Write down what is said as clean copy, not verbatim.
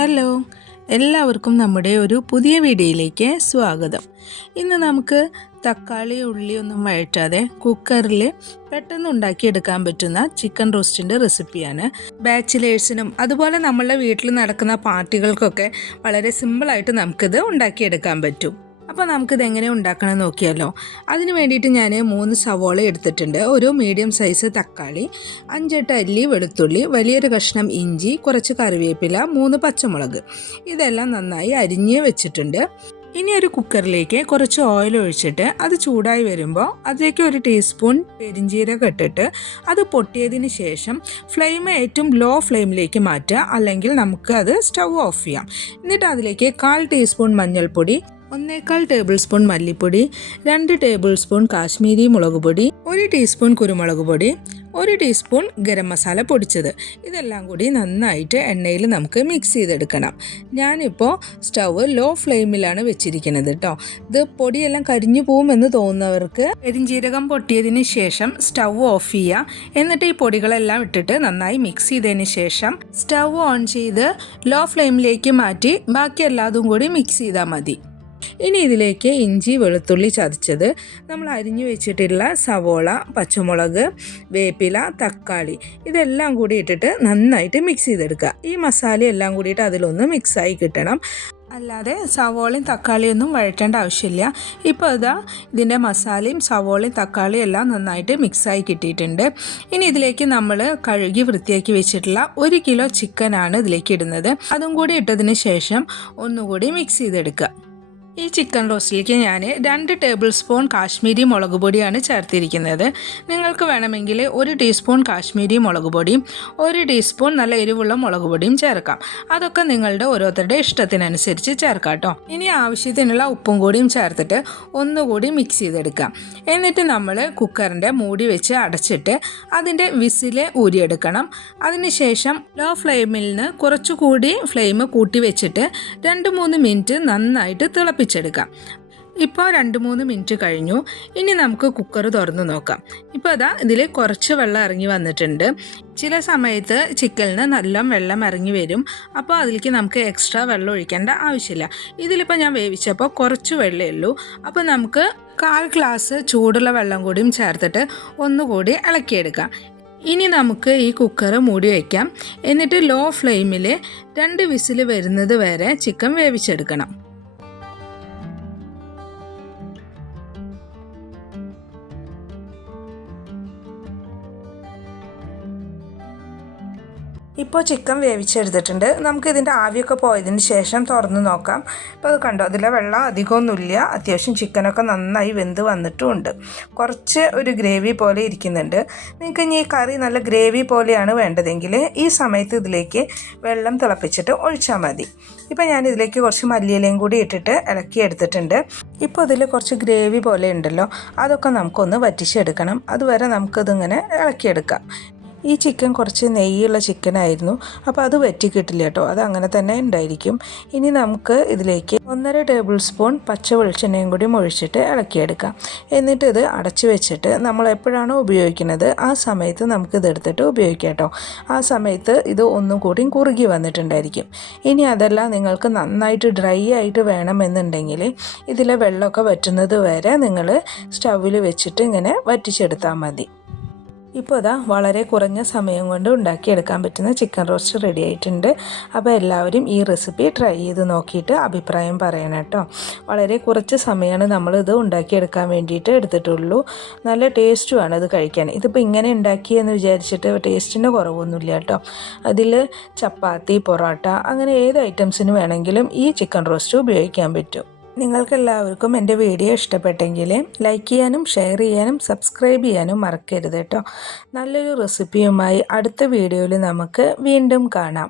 Hello, എല്ലാവർക്കും നമ്മുടെ ഒരു പുതിയ വീഡിയോയിലേക്ക് സ്വാഗതം. ഇന്ന് നമുക്ക് തക്കാളി ഉള്ളിയൊന്നും വഴറ്റാതെ കുക്കറിൽ പെട്ടെന്ന് ഉണ്ടാക്കിയെടുക്കാൻ പറ്റുന്ന ചിക്കൻ റോസ്റ്റിൻ്റെ റെസിപ്പിയാണ്. ബാച്ചിലേഴ്സിനും അതുപോലെ നമ്മളുടെ വീട്ടിൽ നടക്കുന്ന പാർട്ടികൾക്കൊക്കെ വളരെ സിമ്പിളായിട്ട് നമുക്കിത് ഉണ്ടാക്കിയെടുക്കാൻ പറ്റും. അപ്പോൾ നമുക്കിത് എങ്ങനെ ഉണ്ടാക്കണം നോക്കിയാലോ. അതിന് വേണ്ടിയിട്ട് ഞാൻ 3 സവോള എടുത്തിട്ടുണ്ട്, ഒരു മീഡിയം സൈസ് തക്കാളി, 5-8 അല്ലി വെളുത്തുള്ളി, വലിയൊരു കഷ്ണം ഇഞ്ചി, കുറച്ച് കറിവേപ്പില, 3 പച്ചമുളക്, ഇതെല്ലാം നന്നായി അരിഞ്ഞ് വെച്ചിട്ടുണ്ട്. ഇനി ഒരു കുക്കറിലേക്ക് കുറച്ച് ഓയിൽ ഒഴിച്ചിട്ട് അത് ചൂടായി വരുമ്പോൾ അതിലേക്ക് 1 ടീസ്പൂൺ പെരിഞ്ജീരകം ഇട്ടിട്ട് അത് പൊട്ടിയതിന് ശേഷം ഫ്ലെയിം ഏറ്റവും ലോ ഫ്ലെയിമിലേക്ക് മാറ്റുക, അല്ലെങ്കിൽ നമുക്ക് അത് സ്റ്റൗ ഓഫ് ചെയ്യാം. എന്നിട്ട് അതിലേക്ക് 1/4 ടീസ്പൂൺ മഞ്ഞൾപ്പൊടി, 1/4 ടേബിൾ സ്പൂൺ മല്ലിപ്പൊടി, 2 ടേബിൾ സ്പൂൺ കാശ്മീരി മുളക് പൊടി, 1 ടീസ്പൂൺ കുരുമുളക് പൊടി, 1 ടീസ്പൂൺ ഗരം മസാല പൊടിച്ചത്, ഇതെല്ലാം കൂടി നന്നായിട്ട് എണ്ണയിൽ നമുക്ക് മിക്സ് ചെയ്തെടുക്കണം. ഞാനിപ്പോൾ സ്റ്റൗ ലോ ഫ്ലെയിമിലാണ് വെച്ചിരിക്കുന്നത് കേട്ടോ. ഇത് പൊടിയെല്ലാം കരിഞ്ഞു പോകുമെന്ന് തോന്നുന്നവർക്ക് പെരിഞ്ജീരകം പൊട്ടിയതിന് ശേഷം സ്റ്റൗ ഓഫ് ചെയ്യുക. എന്നിട്ട് ഈ പൊടികളെല്ലാം ഇട്ടിട്ട് നന്നായി മിക്സ് ചെയ്തതിന് ശേഷം സ്റ്റൗ ഓൺ ചെയ്ത് ലോ ഫ്ലെയിമിലേക്ക് മാറ്റി ബാക്കി എല്ലാതും കൂടി മിക്സ് ചെയ്താൽ മതി. ഇനി ഇതിലേക്ക് ഇഞ്ചി വെളുത്തുള്ളി ചതച്ചത്, നമ്മൾ അരിഞ്ഞു വെച്ചിട്ടുള്ള സവോള, പച്ചമുളക്, വേപ്പില, തക്കാളി, ഇതെല്ലാം കൂടി ഇട്ടിട്ട് നന്നായിട്ട് മിക്സ് ചെയ്തെടുക്കുക. ഈ മസാല എല്ലാം കൂടിയിട്ട് അതിലൊന്ന് മിക്സായി കിട്ടണം. അല്ലാതെ സവോളയും തക്കാളിയും ഒന്നും വഴറ്റേണ്ട ആവശ്യമില്ല. ഇപ്പോൾ ഇതിൻ്റെ മസാലയും സവോളയും തക്കാളിയും എല്ലാം നന്നായിട്ട് മിക്സായി കിട്ടിയിട്ടുണ്ട്. ഇനി ഇതിലേക്ക് നമ്മൾ കഴുകി വൃത്തിയാക്കി വെച്ചിട്ടുള്ള 1 കിലോ ചിക്കനാണ് ഇതിലേക്ക് ഇടുന്നത്. അതും കൂടി ഇട്ടതിന് ശേഷം ഒന്നുകൂടി മിക്സ് ചെയ്തെടുക്കുക. ഈ ചിക്കൻ റോസ്റ്റിലേക്ക് ഞാൻ 2 ടേബിൾ സ്പൂൺ കാശ്മീരി മുളക് പൊടിയാണ് ചേർത്തിരിക്കുന്നത്. നിങ്ങൾക്ക് വേണമെങ്കിൽ 1 ടീസ്പൂൺ കാശ്മീരി മുളക് പൊടിയും 1 ടീസ്പൂൺ നല്ല എരിവുള്ള മുളക് പൊടിയും ചേർക്കാം. അതൊക്കെ നിങ്ങളുടെ ഓരോരുത്തരുടെ ഇഷ്ടത്തിനനുസരിച്ച് ചേർക്കാം കേട്ടോ. ഇനി ആവശ്യത്തിനുള്ള ഉപ്പും കൂടിയും ചേർത്തിട്ട് ഒന്നുകൂടി മിക്സ് ചെയ്തെടുക്കാം. എന്നിട്ട് നമ്മൾ കുക്കറിൻ്റെ മൂടി വെച്ച് അടച്ചിട്ട് അതിൻ്റെ വിസിൽ ഊരിയെടുക്കണം. അതിനുശേഷം ലോ ഫ്ലെയിമിൽ നിന്ന് കുറച്ചുകൂടി ഫ്ലെയിം കൂട്ടി വെച്ചിട്ട് 2-3 മിനിറ്റ് നന്നായിട്ട് തിളപ്പിച്ചെടുക്കാം. ഇപ്പോൾ 2-3 മിനിറ്റ് കഴിഞ്ഞു. ഇനി നമുക്ക് കുക്കർ തുറന്ന് നോക്കാം. ഇപ്പോൾ ഇതിൽ കുറച്ച് വെള്ളം ഇറങ്ങി വന്നിട്ടുണ്ട്. ചില സമയത്ത് ചിക്കനിൽ നല്ല വെള്ളം ഇറങ്ങി വരും. അപ്പോൾ അതിലേക്ക് നമുക്ക് എക്സ്ട്രാ വെള്ളം ഒഴിക്കേണ്ട ആവശ്യമില്ല. ഇതിലിപ്പോൾ ഞാൻ വേവിച്ചപ്പോൾ കുറച്ച് വെള്ളമേ ഉള്ളൂ. അപ്പോൾ നമുക്ക് 1/4 ഗ്ലാസ് ചൂടുള്ള വെള്ളം കൂടിയും ചേർത്തിട്ട് ഒന്നുകൂടി ഇളക്കിയെടുക്കാം. ഇനി നമുക്ക് ഈ കുക്കർ മൂടി വയ്ക്കാം. എന്നിട്ട് ലോ ഫ്ലെയിമിൽ 2 വിസിൽ വരുന്നത് വരെ ചിക്കൻ വേവിച്ചെടുക്കണം. ഇപ്പോൾ ചിക്കൻ വേവിച്ചെടുത്തിട്ടുണ്ട്. നമുക്കിതിൻ്റെ ആവിയൊക്കെ പോയതിന് ശേഷം തുറന്ന് നോക്കാം. ഇപ്പോൾ അത് കണ്ടോ, അതിലെ വെള്ളം അധികമൊന്നുമില്ല. അത്യാവശ്യം ചിക്കനൊക്കെ നന്നായി വെന്ത് വന്നിട്ടുമുണ്ട്. കുറച്ച് ഒരു ഗ്രേവി പോലെ ഇരിക്കുന്നുണ്ട്. നിങ്ങൾക്ക് ഇനി ഈ കറി നല്ല ഗ്രേവി പോലെയാണ് വേണ്ടതെങ്കിൽ ഈ സമയത്ത് ഇതിലേക്ക് വെള്ളം തിളപ്പിച്ചിട്ട് ഒഴിച്ചാൽ മതി. ഇപ്പോൾ ഞാൻ ഇതിലേക്ക് കുറച്ച് മല്ലിയിലയും കൂടി ഇട്ടിട്ട് ഇളക്കി എടുത്തിട്ടുണ്ട്. ഇപ്പോൾ ഇതിൽ കുറച്ച് ഗ്രേവി പോലെ ഉണ്ടല്ലോ, അതൊക്കെ നമുക്കൊന്ന് വറ്റിച്ചെടുക്കണം. അതുവരെ നമുക്കതിങ്ങനെ ഇളക്കിയെടുക്കാം. ഈ ചിക്കൻ കുറച്ച് നെയ്യുള്ള ചിക്കനായിരുന്നു, അപ്പോൾ അത് വറ്റി കിട്ടില്ല കേട്ടോ, അത് അങ്ങനെ തന്നെ ഉണ്ടായിരിക്കും. ഇനി നമുക്ക് ഇതിലേക്ക് 1.5 ടേബിൾ സ്പൂൺ പച്ച വെളിച്ചെണ്ണയും കൂടി ഒഴിച്ചിട്ട് ഇളക്കിയെടുക്കാം. എന്നിട്ട് ഇത് അടച്ചു വെച്ചിട്ട് നമ്മൾ എപ്പോഴാണോ ഉപയോഗിക്കുന്നത് ആ സമയത്ത് നമുക്കിത് എടുത്തിട്ട് ഉപയോഗിക്കാം കേട്ടോ. ആ സമയത്ത് ഇത് ഒന്നും കൂടി കുറുകി വന്നിട്ടുണ്ടായിരിക്കും. ഇനി അതല്ല നിങ്ങൾക്ക് നന്നായിട്ട് ഡ്രൈ ആയിട്ട് വേണമെന്നുണ്ടെങ്കിൽ ഇതിലെ വെള്ളമൊക്കെ വറ്റുന്നത് വരെ നിങ്ങൾ സ്റ്റൗവിൽ വെച്ചിട്ട് ഇങ്ങനെ വറ്റിച്ചെടുത്താൽ മതി. ഇപ്പോൾ വളരെ കുറഞ്ഞ സമയം കൊണ്ട് ഉണ്ടാക്കിയെടുക്കാൻ പറ്റുന്ന ചിക്കൻ റോസ്റ്റ് റെഡി ആയിട്ടുണ്ട്. അപ്പോൾ എല്ലാവരും ഈ റെസിപ്പി ട്രൈ ചെയ്ത് നോക്കിയിട്ട് അഭിപ്രായം പറയണം കേട്ടോ. വളരെ കുറച്ച് സമയമാണ് നമ്മളിത് ഉണ്ടാക്കിയെടുക്കാൻ വേണ്ടിയിട്ട് എടുത്തിട്ടുള്ളൂ. നല്ല ടേസ്റ്റുമാണ് ഇത് കഴിക്കാൻ. ഇതിപ്പോൾ ഇങ്ങനെ ഉണ്ടാക്കിയെന്ന് വിചാരിച്ചിട്ട് ടേസ്റ്റിന് കുറവൊന്നുമില്ല കേട്ടോ. അതിൽ ചപ്പാത്തി, പൊറോട്ട, അങ്ങനെ ഏത് ഐറ്റംസിന് വേണമെങ്കിലും ഈ ചിക്കൻ റോസ്റ്റ് ഉപയോഗിക്കാൻ പറ്റും. നിങ്ങൾക്കെല്ലാവർക്കും എൻ്റെ വീഡിയോ ഇഷ്ടപ്പെട്ടെങ്കിൽ ലൈക്ക് ചെയ്യാനും ഷെയർ ചെയ്യാനും സബ്സ്ക്രൈബ് ചെയ്യാനും മറക്കരുത് കേട്ടോ. നല്ലൊരു റെസിപ്പിയുമായി അടുത്ത വീഡിയോയിൽ നമുക്ക് വീണ്ടും കാണാം.